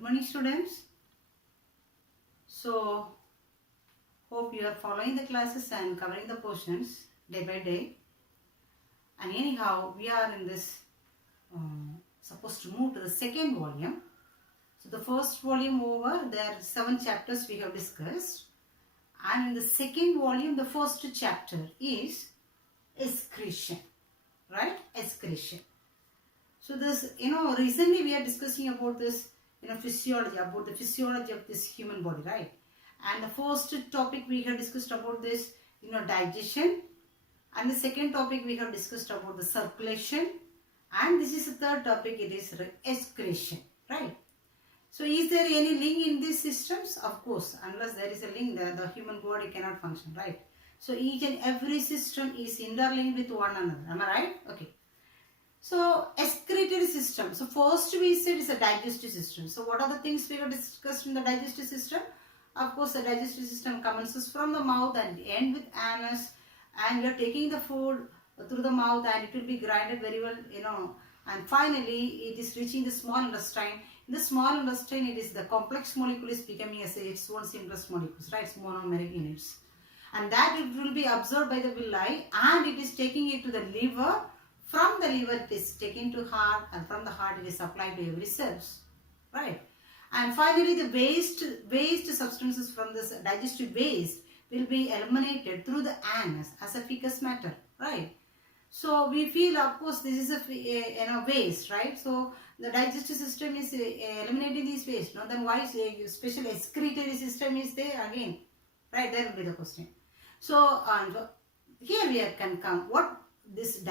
Good morning, students. So, hope you are following the classes and covering the portions day by day. And anyhow, we are in this supposed to move to the second volume. So, the first volume over, there are 7 chapters we have discussed. And in the second volume, the first chapter is Excretion, right? Excretion. So, this, recently we are discussing about this, physiology, about the physiology of this human body, right? And the first topic we have discussed about this, digestion. And the second topic we have discussed about the circulation. And this is the third topic, it is excretion, right? So, is there any link in these systems? Of course, unless there is a link, the human body cannot function, right? So, each and every system is interlinked with one another. Am I right? Okay. So, excretory system. So, first we said is a digestive system. So, what are the things we have discussed in the digestive system? Of course, the digestive system commences from the mouth and end with anus. And we are taking the food through the mouth and it will be grinded very well, And finally, it is reaching the small intestine. In the small intestine, it is the complex molecule is becoming as its own simplest molecules, right? Monomeric units. And that it will be absorbed by the villi and it is taking it to the liver. From the liver, it is taken to heart, and from the heart, it is applied to every cells, right? And finally, the waste substances from this digestive waste will be eliminated through the anus as a fecal matter, right? So we feel, of course, this is a waste, right? So the digestive system is eliminating these waste. No, then why is a special excretory system is there again, right? There will be the question. So here we can come what this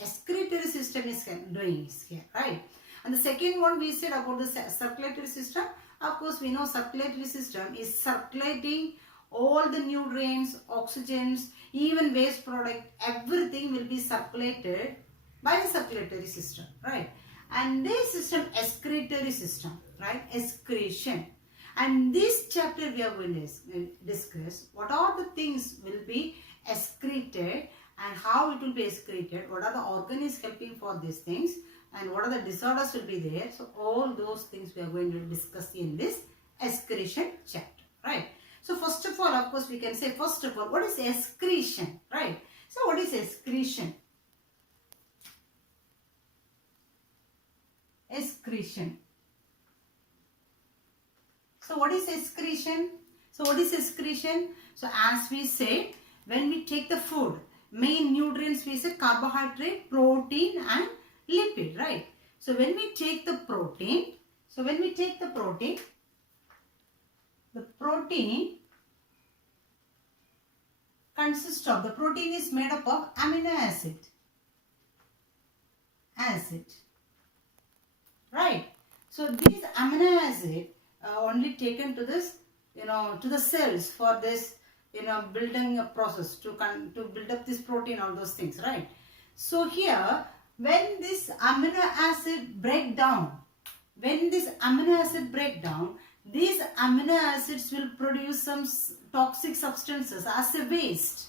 excretory system is doing is here, right? And the second one we said about the circulatory system. Of course, we know circulatory system is circulating all the nutrients, oxygens, even waste product, everything will be circulated by the circulatory system, right? And this system, excretory system, right? Excretion. And this chapter we are going to discuss what are the things will be excreted and how it will be excreted, what are the organs helping for these things, and what are the disorders will be there. So, all those things we are going to discuss in this excretion chapter, right? So, first of all, of course, we can say, first of all, what is excretion, right? So, what is excretion? Excretion. So, what is excretion? So, what is excretion? So, as we said, when we take the food, main nutrients we say carbohydrate, protein and lipid, right? So, when we take the protein, the protein consists of, the protein is made up of amino acid, right? So, these amino acid only taken to this, to the cells for this, building a process to build up this protein, all those things, right? So, here, when this amino acid break down, these amino acids will produce some toxic substances as a waste.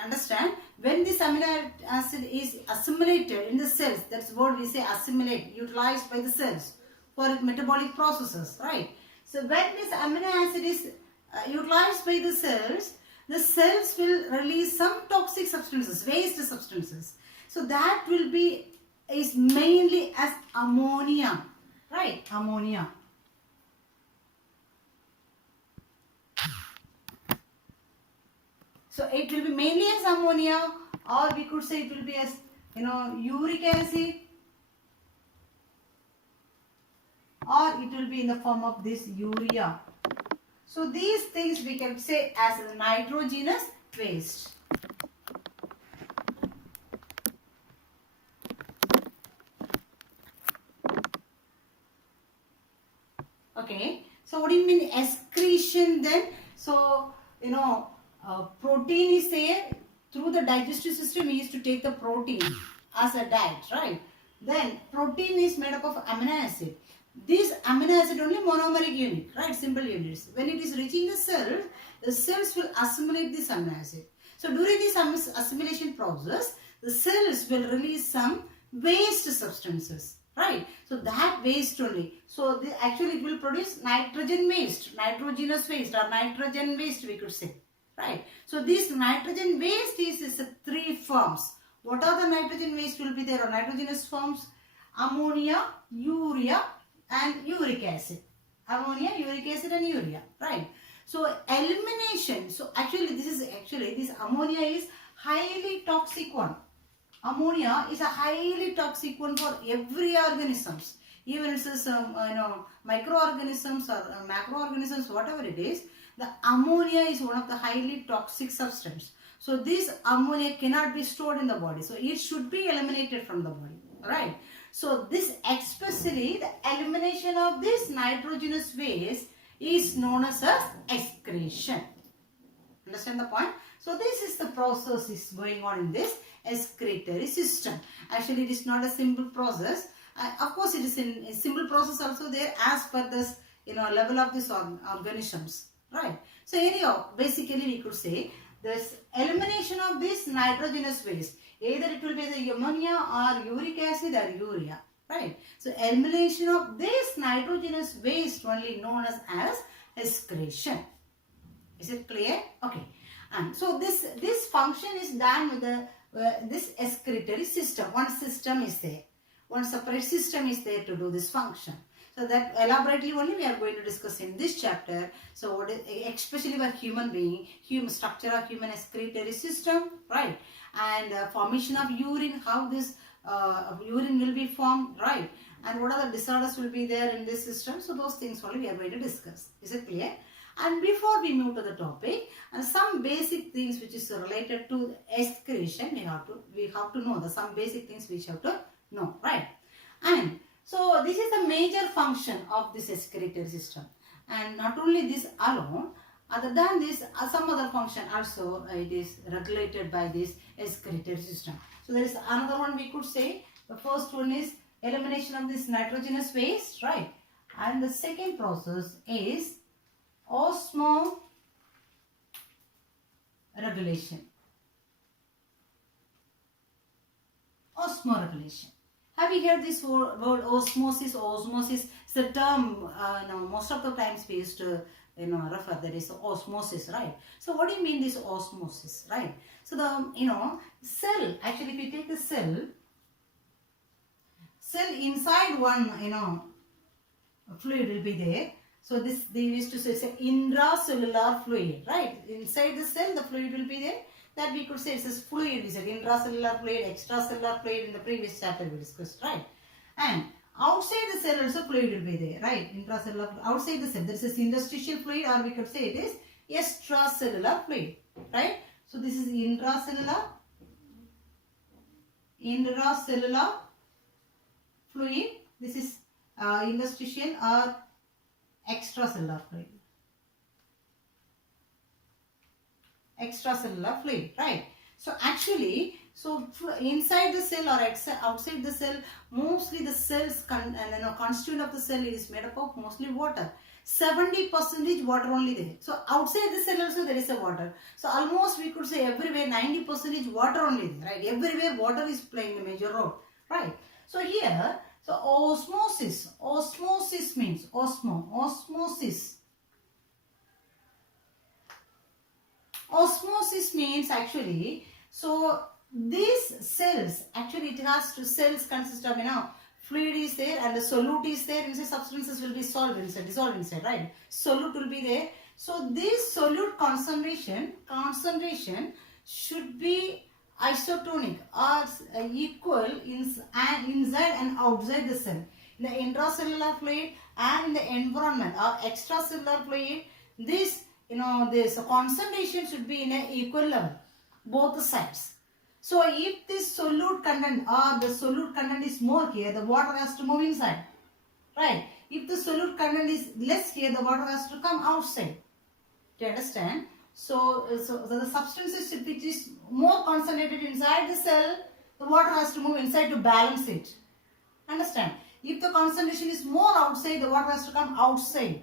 Understand? When this amino acid is assimilated in the cells, that's what we say assimilate, utilized by the cells for metabolic processes, right? So, when this amino acid is utilized by the cells will release some toxic substances, waste substances. So, that will be, is mainly as ammonia, right? Ammonia. So, it will be mainly as ammonia, or we could say it will be as, uric acid, or it will be in the form of this urea. So, these things we can say as a nitrogenous waste. Okay. So, what do you mean excretion then? So, protein is there. Through the digestive system, we used to take the protein as a diet, right? Then, protein is made up of amino acid. This amino acid only monomeric unit, right? Simple units. When it is reaching the cells will assimilate this amino acid. So, during this assimilation process, the cells will release some waste substances, right? So that waste only. So actually it will produce nitrogen waste, nitrogenous waste or nitrogen waste we could say, right? So this nitrogen waste is three forms. What are the nitrogen waste will be there or nitrogenous forms? Ammonia, urea and uric acid. Ammonia, uric acid and urea, right? So elimination, so actually this ammonia is highly toxic one. Ammonia is a highly toxic one for every organisms. Even it's microorganisms or macroorganisms, whatever it is, the ammonia is one of the highly toxic substance. So this ammonia cannot be stored in the body. So it should be eliminated from the body. Alright. So this especially the elimination of this nitrogenous waste is known as excretion. Understand the point? So this is the process is going on in this excretory system. Actually it is not a simple process. Of course it is in a simple process also there as per this level of these organisms. Right. So anyhow basically we could say this elimination of this nitrogenous waste. Either it will be the ammonia or uric acid or urea. Right. So elimination of this nitrogenous waste only known as excretion. Is it clear? Okay. And so this function is done with the this excretory system. One system is there. One separate system is there to do this function. So that elaborately only we are going to discuss in this chapter. So what is, especially for human being, human structure of human excretory system, right? And formation of urine, how this urine will be formed, right? And what are the disorders will be there in this system. So those things only we are going to discuss. Is it clear? And before we move to the topic, and some basic things which is related to excretion, we have to know some basic things which have to know, right? And so this is the major function of this excretory system. And not only this alone, other than this, some other function also it is regulated by this excretory system. So there is another one we could say. The first one is elimination of this nitrogenous waste, right? And the second process is osmoregulation. Osmoregulation. Have you heard this word osmosis? Osmosis is a term most of the times we used to refer that is osmosis, right? So what do you mean this osmosis, right? So the cell, actually if you take the cell inside one fluid will be there. So this they used to say it's an intracellular fluid, right? Inside the cell the fluid will be there. That we could say it's a fluid. We said intracellular fluid, extracellular fluid in the previous chapter we discussed, right? And outside the cell also fluid will be there, right? Intracellular, outside the cell there is a interstitial fluid, or we could say it is extracellular fluid, right? So this is intracellular fluid. This is interstitial or extracellular fluid. Extracellular fluid, right? So actually, inside the cell or outside the cell, mostly the cells constituent of the cell is made up of mostly water. 70% water only there. So outside the cell also there is a water. So almost we could say everywhere 90% water only there, right? Everywhere water is playing a major role, right? So here, so osmosis means osmosis. Osmosis means actually, so these cells, actually it has to, cells consist of, fluid is there and the solute is there, inside substances will be dissolved inside, right? Solute will be there. So this solute concentration should be isotonic or equal inside and outside the cell. In the intracellular fluid and in the environment or extracellular fluid, this this concentration should be in an equal level, both sides. So if this solute content or the solute content is more here, the water has to move inside, right? If the solute content is less here, the water has to come outside. Do you understand? So the substances which is more concentrated inside the cell, the water has to move inside to balance it. Understand? If the concentration is more outside, the water has to come outside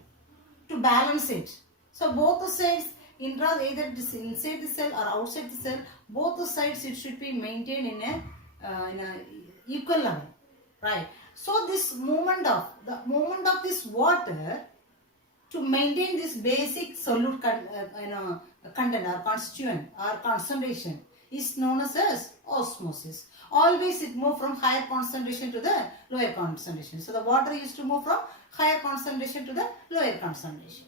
to balance it. So both the sides, either inside the cell or outside the cell, both the sides it should be maintained in a equal level, right? So this movement of this water to maintain this basic solute content or constituent or concentration is known as osmosis. Always it moves from higher concentration to the lower concentration. So the water used to move from higher concentration to the lower concentration.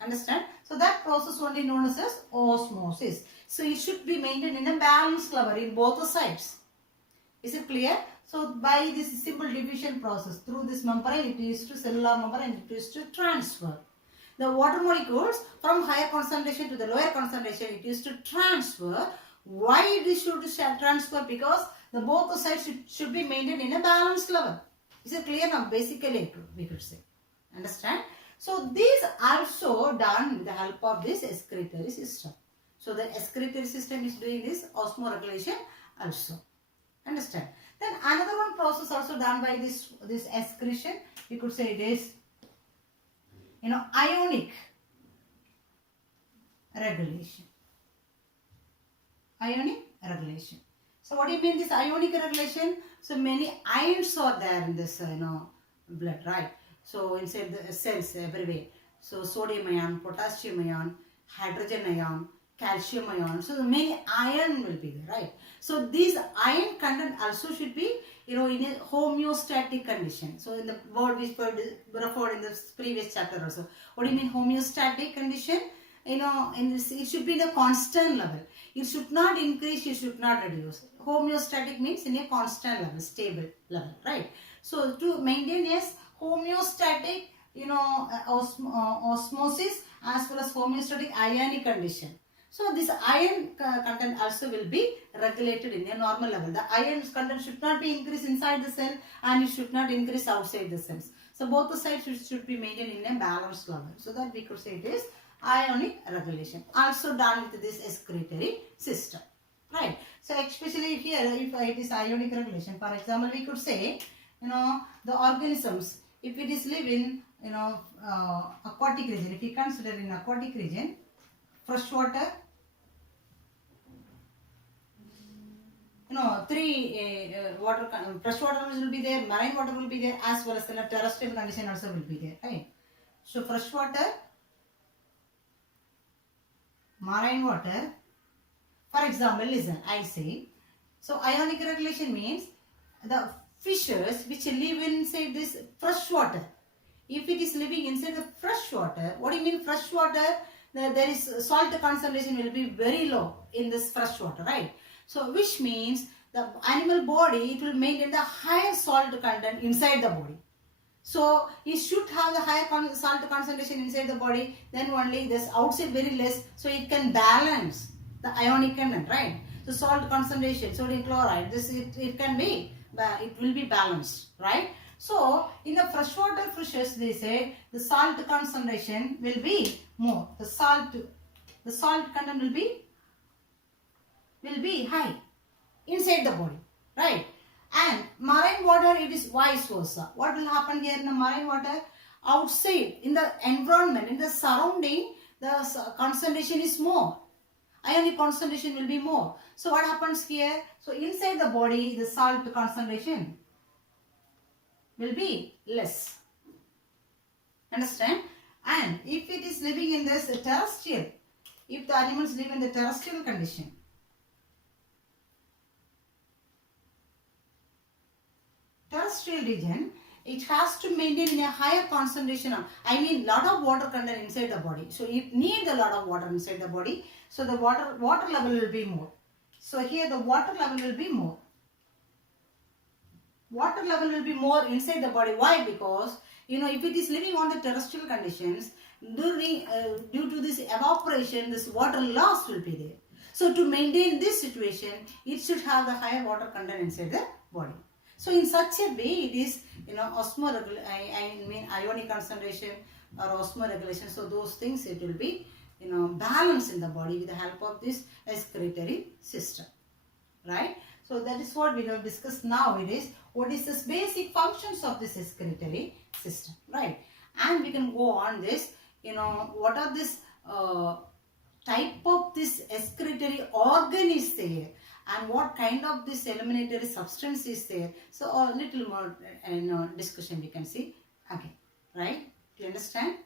Understand? So that process only known as osmosis. So it should be maintained in a balanced level in both the sides. Is it clear? So by this simple division process, through this membrane, it is to cellular membrane, it is to transfer the water molecules from higher concentration to the lower concentration. It is to transfer. Why it should transfer? Because both the sides should be maintained in a balanced level. Is it clear now? Basically, we could say. Understand? So this also done with the help of this excretory system. So the excretory system is doing this osmoregulation also. Understand? Then another one process also done by this excretion. We could say it is ionic regulation. Ionic regulation. So what do you mean this ionic regulation? So many ions are there in this blood, right? So inside the cells everywhere. So sodium ion, potassium ion, hydrogen ion, calcium ion. So many iron will be there, right? So these iron content also should be in a homeostatic condition. So in the word which referred in the previous chapter also. What do you mean homeostatic condition? It should be in a constant level. It should not increase, it should not reduce. Homeostatic means in a constant level, stable level, right? So to maintain a homeostatic, osmosis as well as homeostatic ionic condition. So this iron content also will be regulated in a normal level. The iron content should not be increased inside the cell and it should not increase outside the cells. So both the sides should be maintained in a balanced level. So that we could say it is ionic regulation. Also done with this excretory system. Right. So especially here, if it is ionic regulation, for example, we could say, the organisms, if it is live in, aquatic region, if you consider in aquatic region, fresh water, fresh water will be there, marine water will be there, as well as the terrestrial condition also will be there, right? So fresh water, marine water, for example, listen, I say, so ionic regulation means the fishes which live inside this fresh water. If it is living inside the fresh water, what do you mean fresh water? There is salt concentration will be very low in this fresh water, right? So which means the animal body, it will maintain the higher salt content inside the body. So it should have the higher salt concentration inside the body, then only this outside very less, so it can balance the ionic content, right? So salt concentration, sodium chloride, it can be, it will be balanced, right? So in the freshwater fishes, they say the salt concentration will be more. The salt content will be high inside the body, right? And marine water, it is vice versa. What will happen here in the marine water? Outside, in the environment, in the surrounding, the concentration is more. Ionic concentration will be more. So what happens here? So inside the body, the salt concentration will be less. Understand? And if it is living in this terrestrial, if the animals live in the terrestrial condition, terrestrial region, it has to maintain in a higher concentration of, lot of water content inside the body. So it needs a lot of water inside the body. So the water level will be more. So here the water level will be more. Water level will be more inside the body. Why? Because, if it is living on the terrestrial conditions, due to this evaporation, this water loss will be there. So to maintain this situation, it should have the higher water content inside the body. So in such a way, it is, ionic concentration or osmoregulation. So those things, it will be, balanced in the body with the help of this excretory system, right? So that is what we have discussed now. It is, what is the basic functions of this excretory system, right? And we can go on this, what are this type of this excretory organ is there, and what kind of this eliminatory substance is there. So a little more discussion we can see again, right? Do you understand?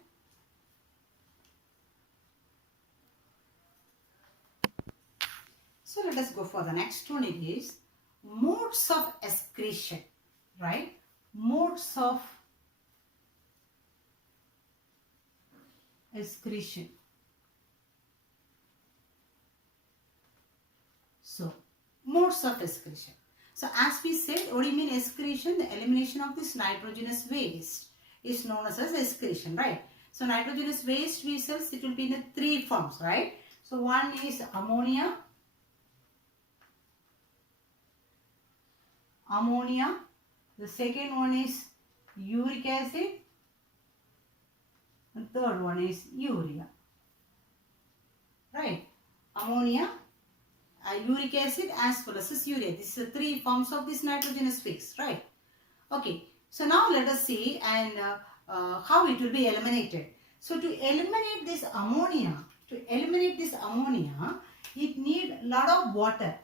So let us go for the next one. It is modes of excretion, right? Modes of excretion. So, modes of excretion. So, as we said, what do you mean excretion? The elimination of this nitrogenous waste is known as excretion, right? So, nitrogenous waste we said it will be in the three forms, right? So, one is ammonia. The second one is uric acid. And third one is urea, right? Ammonia, uric acid as well as urea. These are three forms of this nitrogenous waste, right? Okay, so now let us see and how it will be eliminated. So to eliminate this ammonia, it needs a lot of water.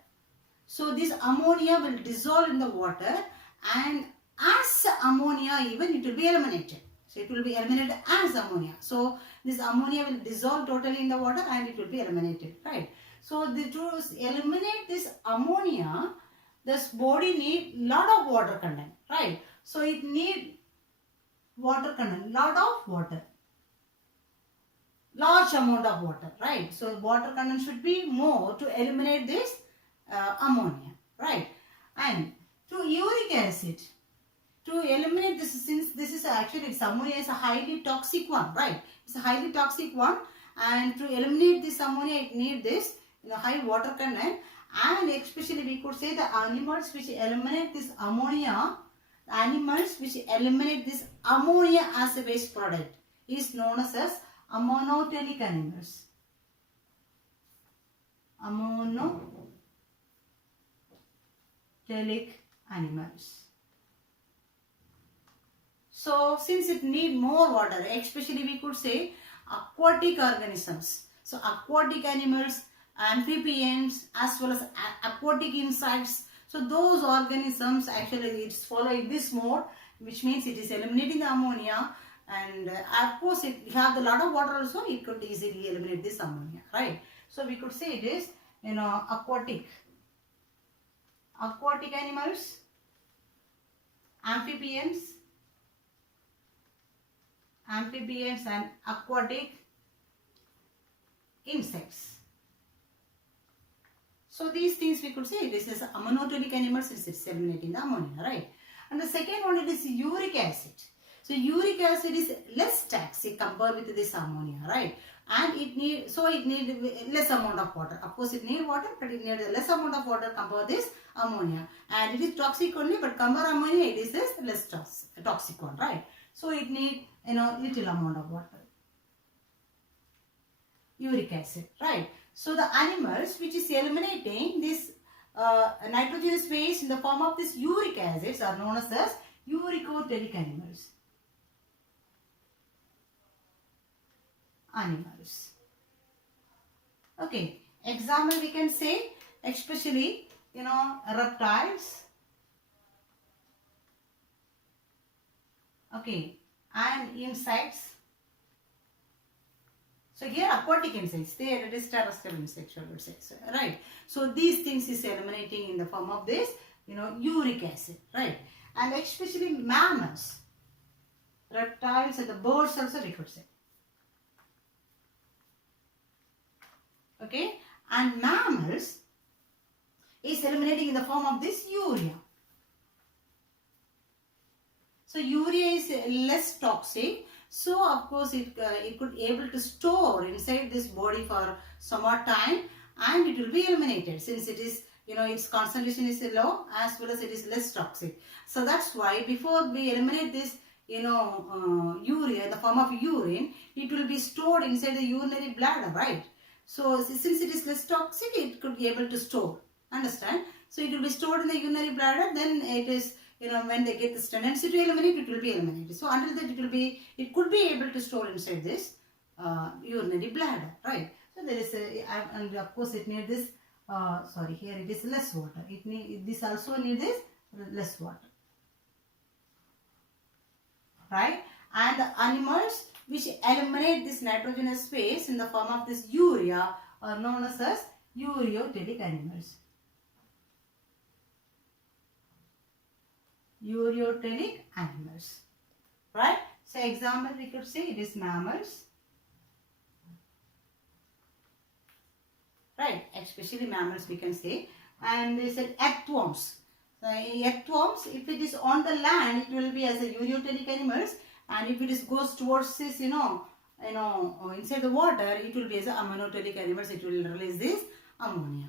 So this ammonia will dissolve in the water, and as ammonia even it will be eliminated. So it will be eliminated as ammonia. So this ammonia will dissolve totally in the water and it will be eliminated, right? So to eliminate this ammonia, this body need lot of water content, right? So it need water content, lot of water, large amount of water, right? So water content should be more to eliminate this ammonia, right? And to uric acid, to eliminate this, since this is actually ammonia is a highly toxic one, right? It's a highly toxic one, and to eliminate this ammonia, it need this high water content, and especially we could say the animals which eliminate this ammonia, as a waste product is known as ammonotelic animals. Ammonotelic animals. So since it need more water, especially we could say aquatic organisms. So aquatic animals, amphibians as well as aquatic insects. So those organisms actually it's following this mode, which means it is eliminating the ammonia, and of course it have a lot of water also, it could easily eliminate this ammonia, right? So we could say it is aquatic animals, amphibians and aquatic insects. So these things we could say this is ammonotelic animals, it's eliminating the ammonia, right? And the second one, it is uric acid. So uric acid is less toxic compared with this ammonia, right? And it need less amount of water. Of course it need water, but it needs less amount of water compared to this ammonia. And it is toxic only, but compared to ammonia it is less toxic one, right? So it need little amount of water. Uric acid, right? So the animals which is eliminating this nitrogenous waste in the form of this uric acids are known as uricotelic animals. Okay, example we can say, especially reptiles, okay, and insects. So here aquatic insects, there it is terrestrial insects, I would say, so, right? So these things is eliminating in the form of this, uric acid, right? And especially mammals, reptiles and the birds also we could say. Okay, and mammals is eliminating in the form of this urea. So urea is less toxic. So of course it could able to store inside this body for some more time, and it will be eliminated since it is its concentration is low as well as it is less toxic. So that's why before we eliminate this urea in the form of urine, it will be stored inside the urinary bladder, right? So since it is less toxic, it could be able to store. Understand? So it will be stored in the urinary bladder. Then it is when they get this tendency to eliminate, it will be eliminated. So until that it could be able to store inside this urinary bladder, right? So there is and of course it needs this sorry, here it is less water. This also needs less water, right? And the animals which eliminate this nitrogenous space in the form of this urea are known as ureotelic animals. Ureotelic animals, right? So example we could say it is mammals, right? Especially mammals we can say. And they said earthworms. So earthworms, if it is on the land, it will be as a ureotelic animals, and if it is goes towards this, inside the water, it will be as a ammonotelic animals. It will release this ammonia.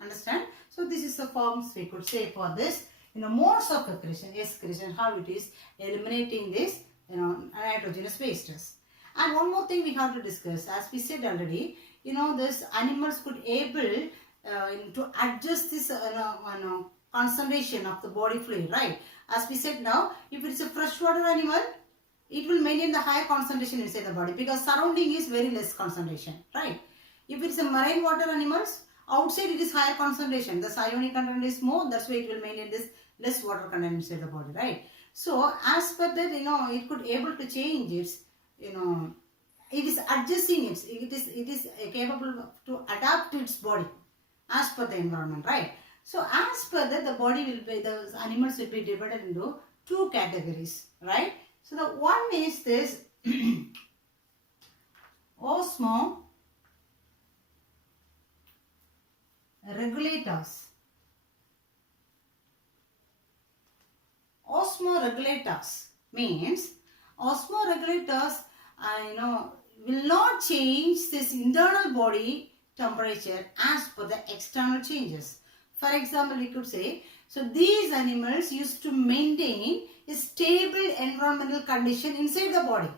Understand? So this is the forms we could say for this. Modes of excretion, how it is eliminating this, nitrogenous wastes. And one more thing we have to discuss, as we said already, this animals could able to adjust this concentration of the body fluid, right? As we said now, if it is a freshwater animal, it will maintain the higher concentration inside the body because surrounding is very less concentration, right? If it is a marine water animals, outside it is higher concentration. The ionic content is more, that's why it will maintain this less water content inside the body, right? So as per that, it could able to change its, it is adjusting it is capable to adapt to its body as per the environment, right? So as per that, the animals will be divided into two categories, right? So the one is this osmoregulators. Osmoregulators means osmoregulators will not change this internal body temperature as per the external changes. For example, we could say, so these animals used to maintain a stable environmental condition inside the body.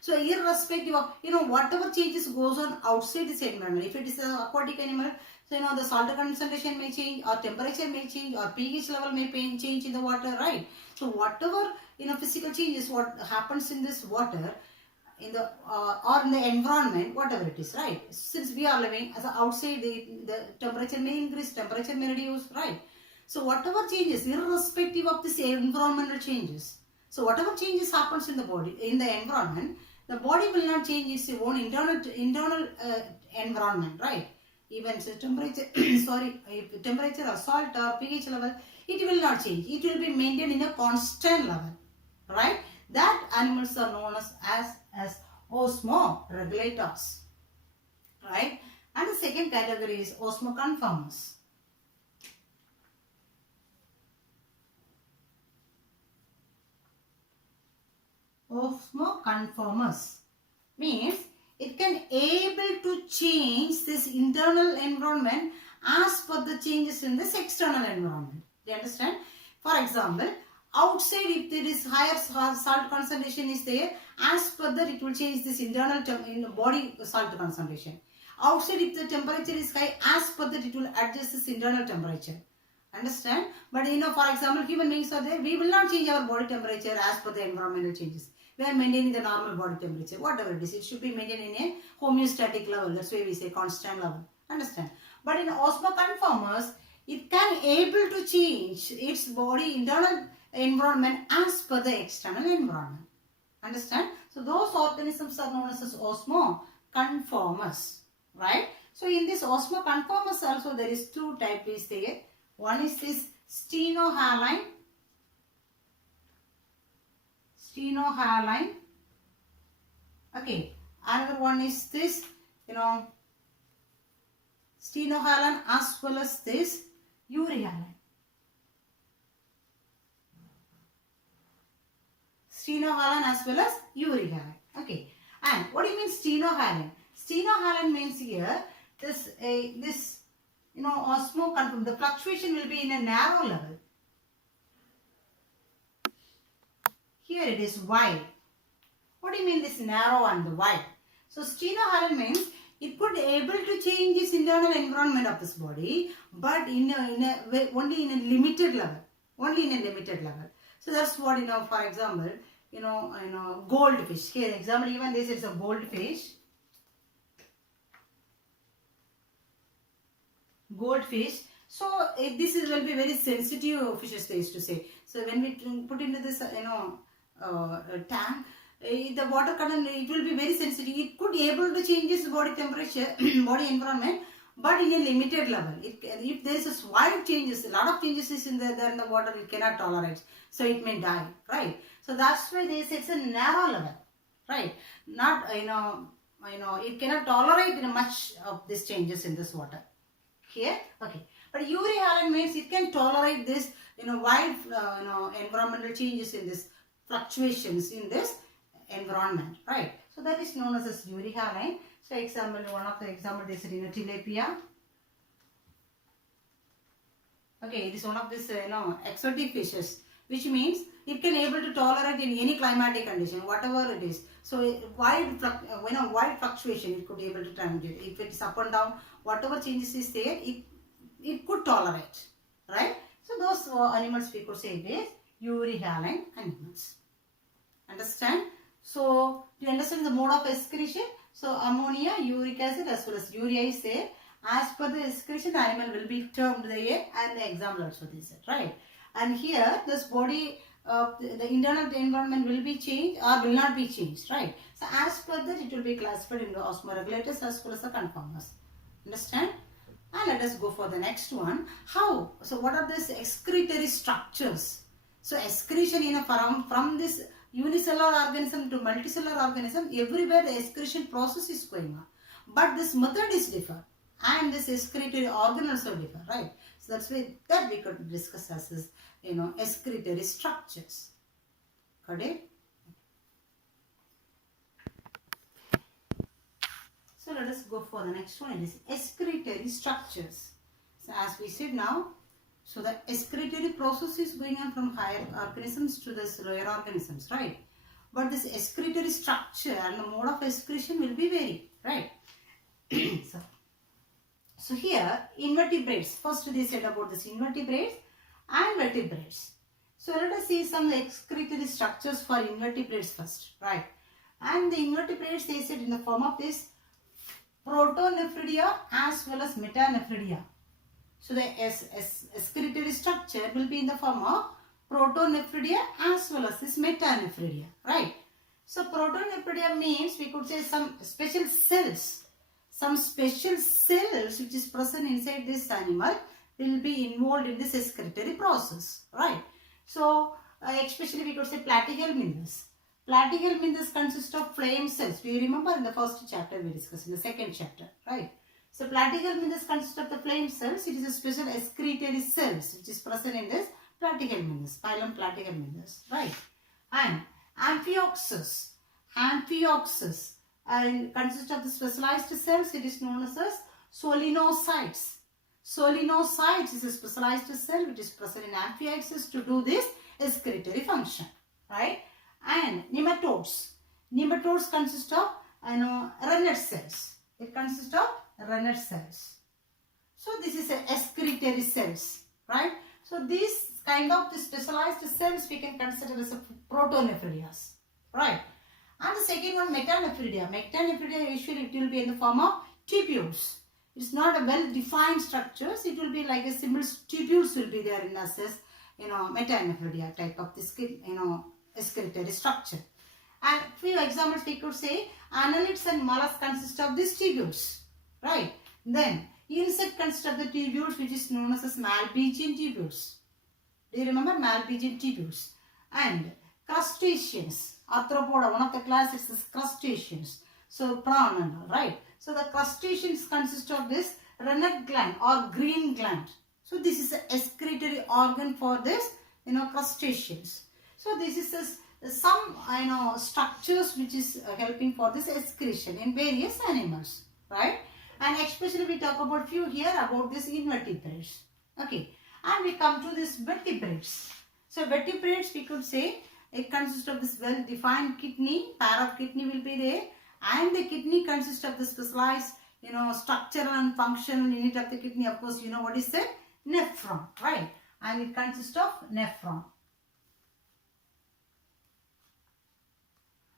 So irrespective of, whatever changes goes on outside this environment, if it is an aquatic animal, so the salt concentration may change, or temperature may change, or pH level may change in the water, right? So whatever, physical changes, what happens in this water, in the or in the environment, whatever it is, right? Since we are living as outside, the temperature may increase, temperature may reduce, right? So whatever changes, irrespective of this environmental changes, so whatever changes happens in the body, in the environment, the body will not change its own internal environment, right? Even so temperature, if temperature or salt or pH level, it will not change. It will be maintained in a constant level, right? That animals are known as osmoregulators, right? And the second category is osmoconformers. Osmoconformers means it can able to change this internal environment as per the changes in this external environment. Do you understand? For example, outside if there is higher salt concentration is there, as per that it will change this internal in the body salt concentration. Outside if the temperature is high, as per that it will adjust this internal temperature. Understand? But for example, human beings are there, we will not change our body temperature as per the environmental changes. We are maintaining the normal body temperature, whatever it is. It should be maintained in a homeostatic level. That's why we say constant level. Understand? But in osmoconformers, it can able to change its body internal environment as per the external environment. Understand? So those organisms are known as osmoconformers, right? So in this osmoconformers also there is two types is there. One is this stenohaline. Okay. Another one is this, stenohaline as well as this urehaline. Stenohaline as well as urehaline. Okay. And what do you mean stenohaline? Stenohaline means here this osmoconform, the fluctuation will be in a narrow level. Here it is wide. What do you mean this narrow and the wide? So stenohaline means it could able to change its internal environment of this body, but only in a limited level. Only in a limited level. So that's what for example, goldfish. Here example, even this is a goldfish. goldfish. So this will be very sensitive fishes, they used to say. So when we put into this, tank, the water current, it will be very sensitive. It could able to change its body temperature, body environment, but in a limited level. If there is a wide changes, a lot of changes is in there in the water, it cannot tolerate. So it may die, right? So that's why they say it's a narrow level, right? Not, it cannot tolerate much of these changes in this water. Here, okay. But euryhaline means it can tolerate this, wide, environmental changes in this, fluctuations in this environment, right? So that is known as euryhaline. So example, one of the example is tilapia. Okay, it is one of these, exotic fishes, which means it can able to tolerate in any climatic condition, whatever it is. So wide fluctuation, it could be able to translate. If it is up and down, whatever changes is there, it could tolerate, right? So those animals we could say is euryhaline animals. Understand? So to understand the mode of excretion, so ammonia, uric acid as well as urea is there. As per the excretion, the animal will be termed there, and the example also they said, right? And here this body, the internal environment will be changed or will not be changed, right? So as per that, it will be classified into osmoregulators as well as the conformers. Understand? And let us go for the next one. How? So what are these excretory structures? So excretion from this unicellular organism to multicellular organism, everywhere the excretion process is going on. But this method is different, and this excretory organ also differ, right? So that's why that we could discuss as this, excretory structures. Got it? So let us go for the next one. It is excretory structures. So as we said now, so the excretory process is going on from higher organisms to the lower organisms, right? But this excretory structure and the mode of excretion will be varied, right? So here, invertebrates. First they said about this invertebrates and vertebrates. So let us see some excretory structures for invertebrates first, right? And the invertebrates, they said in the form of this protonephridia as well as metanephridia. So the excretory structure will be in the form of protonephridia as well as this metanephridia, right? So protonephridia means we could say some special cells. Some special cells which is present inside this animal will be involved in this excretory process, right? So especially we could say platyhelminthes. Platyhelminthes consist of flame cells. Do you remember in the first chapter we discussed, in the second chapter, right? So platyhelminthes consist of the flame cells. It is a special excretory cells which is present in this platyhelminthes, phylum platyhelminthes, right? And amphioxus and consists of the specialized cells. It is known as solenocytes. Solenocytes is a specialized cell which is present in amphioxus to do this excretory function, right? And nematodes. Nematodes consist of rennet cells. It consists of rennet cells. So this is a excretory cells, right? So these kind of the specialized cells we can consider as a protonephridias, right? And the second one, metanephridia. Metanephridia usually it will be in the form of tubules. It's not a well-defined structures. It will be like a simple tubules will be there in us as metanephridia type of this excretory structure. And few examples we could say annelids and mollusks consist of these tubules, right? Then insect consists of the tubules which is known as Malpighian tubules. Do you remember Malpighian tubules? And crustaceans, arthropoda, one of the classes is crustaceans. So prawn and all, right? So the crustaceans consist of this rennet gland or green gland. So this is an excretory organ for this, crustaceans. So this is some structures which is helping for this excretion in various animals, right? And especially we talk about few here about this invertebrates. Okay, and we come to this vertebrates. So vertebrates we could say it consists of this well-defined kidney, pair of kidney will be there, and the kidney consists of the specialized structural and functional unit of the kidney. Of course, you know what is the nephron, right? And it consists of nephron.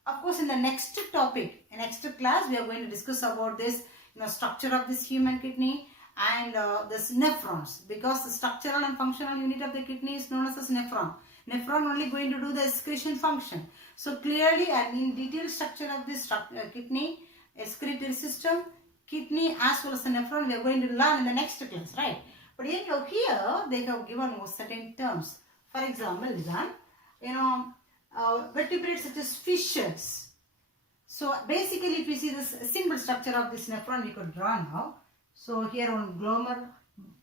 Of course, in the next topic, in next class, we are going to discuss about this structure of this human kidney and this nephrons, because the structural and functional unit of the kidney is known as this nephron. Nephron only going to do the excretion function. So clearly and in detailed structure of this kidney, excretory system, kidney as well as the nephron we are going to learn in the next class, right? But anyhow, here they have given certain terms. For example, vertebrates such as fishes. So basically, if you see this simple structure of this nephron, we could draw now. So here on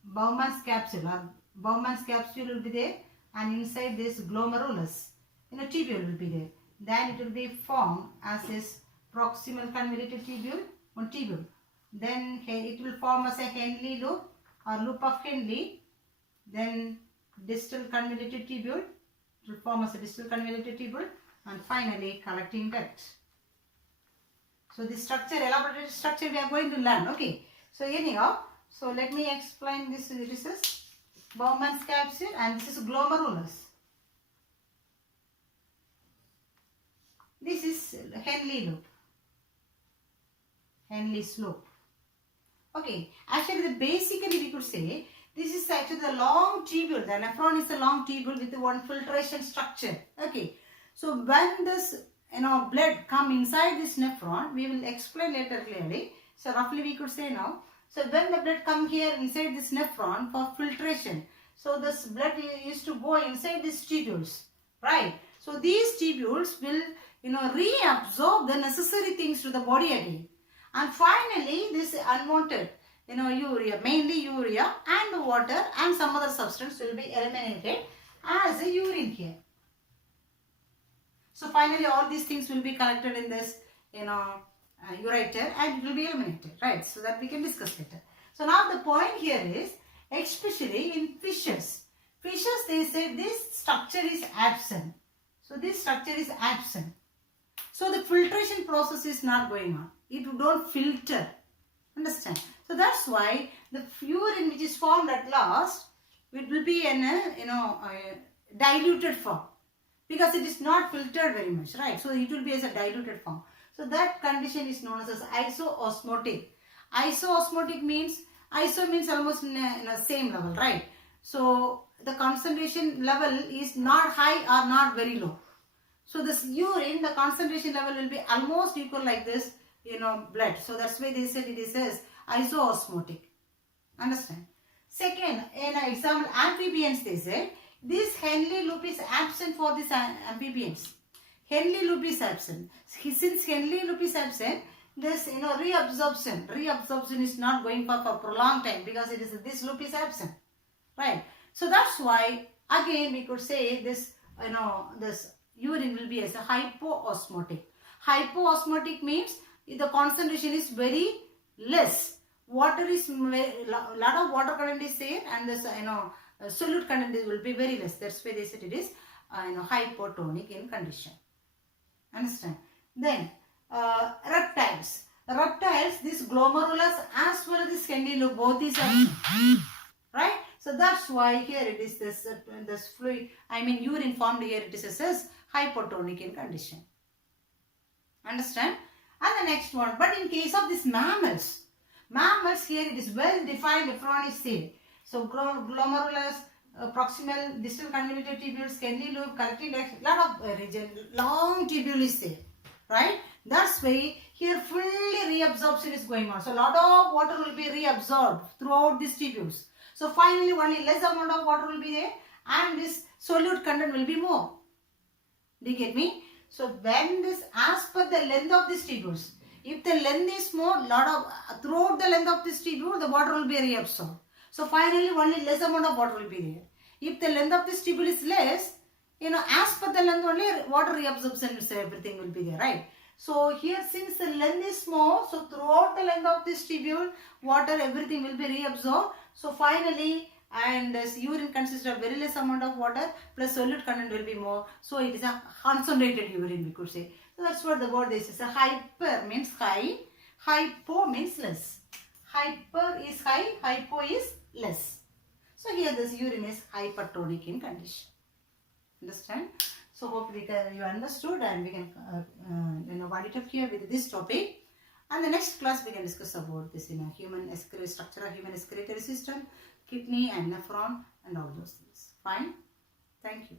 Bowman's capsule, or Bowman's capsule will be there, and inside this glomerulus, tubule will be there. Then it will be formed as this proximal convoluted tubule, one tubule. Then it will form as a Henle loop or loop of Henle. Then distal convoluted tubule, it will form as a distal convoluted tubule, and finally collecting duct. So this structure, elaborated structure we are going to learn. Okay. So anyhow, so let me explain this. This is Bowman's capsule and this is glomerulus. This is Henle loop. Henle's loop. Okay. Actually, basically we could say this is actually the long tubule. The nephron is a long tubule with one filtration structure. Okay. So when this blood come inside this nephron, we will explain later clearly. So roughly we could say now. So when the blood come here inside this nephron for filtration, so this blood used to go inside these tubules, right? So these tubules will reabsorb the necessary things to the body again, and finally this unwanted urea, mainly urea and water and some other substance will be eliminated as a urine here. So finally all these things will be collected in this ureter and it will be eliminated, right? So that we can discuss later. So now the point here is, especially in fishes. Fishes, they say this structure is absent. So this structure is absent. So the filtration process is not going on. It don't filter. Understand? So that's why the urine which is formed at last, it will be in a diluted form. Because it is not filtered very much, right? So it will be as a diluted form. So that condition is known as isoosmotic. Isoosmotic means, iso means almost in a same level, right? So the concentration level is not high or not very low. So this urine, the concentration level will be almost equal like this, blood. So that's why they said it is as isoosmotic. Understand? Second, in example, amphibians, they said, this Henle loop is absent for these amphibians. Henle loop is absent. Since Henle loop is absent, this reabsorption is not going for prolonged time because it is this loop is absent, right? So that's why again we could say this this urine will be as a hypoosmotic. Hypoosmotic means the concentration is very less. Water is lot of water content is there, and this solute content will be very less. That's why they said it is hypotonic in condition. Understand? Then reptiles. Reptiles, this glomerulus as well as this Henle loop, both these are right. So that's why here it is this fluid. Urine formed here. It is as hypotonic in condition. Understand? And the next one. But in case of these mammals here it is well defined. Nephron is there. So glomerulus, proximal, distal convoluted tubules, Henle loop, collecting duct, lot of region, long tubule is there, right? That's why here fully reabsorption is going on. So lot of water will be reabsorbed throughout these tubules. So finally only less amount of water will be there and this solute content will be more. Do you get me? So when this, as per the length of these tubules, if the length is more, throughout the length of this tubule, the water will be reabsorbed. So finally only less amount of water will be there. If the length of this tubule is less, as per the length only water reabsorption, everything will be there, right? So here since the length is small, so throughout the length of this tubule, water, everything will be reabsorbed. So finally, and this urine consists of very less amount of water plus solute content will be more. So it is a concentrated urine, we could say. So that's what the word is. So hyper means high, hypo means less. Hyper is high, hypo is less. So here this urine is hypertonic in condition. Understand? So hope you understood and we can wind it up here with this topic. And the next class we can discuss about this in a human structure of human excretory system, kidney and nephron and all those things. Fine? Thank you.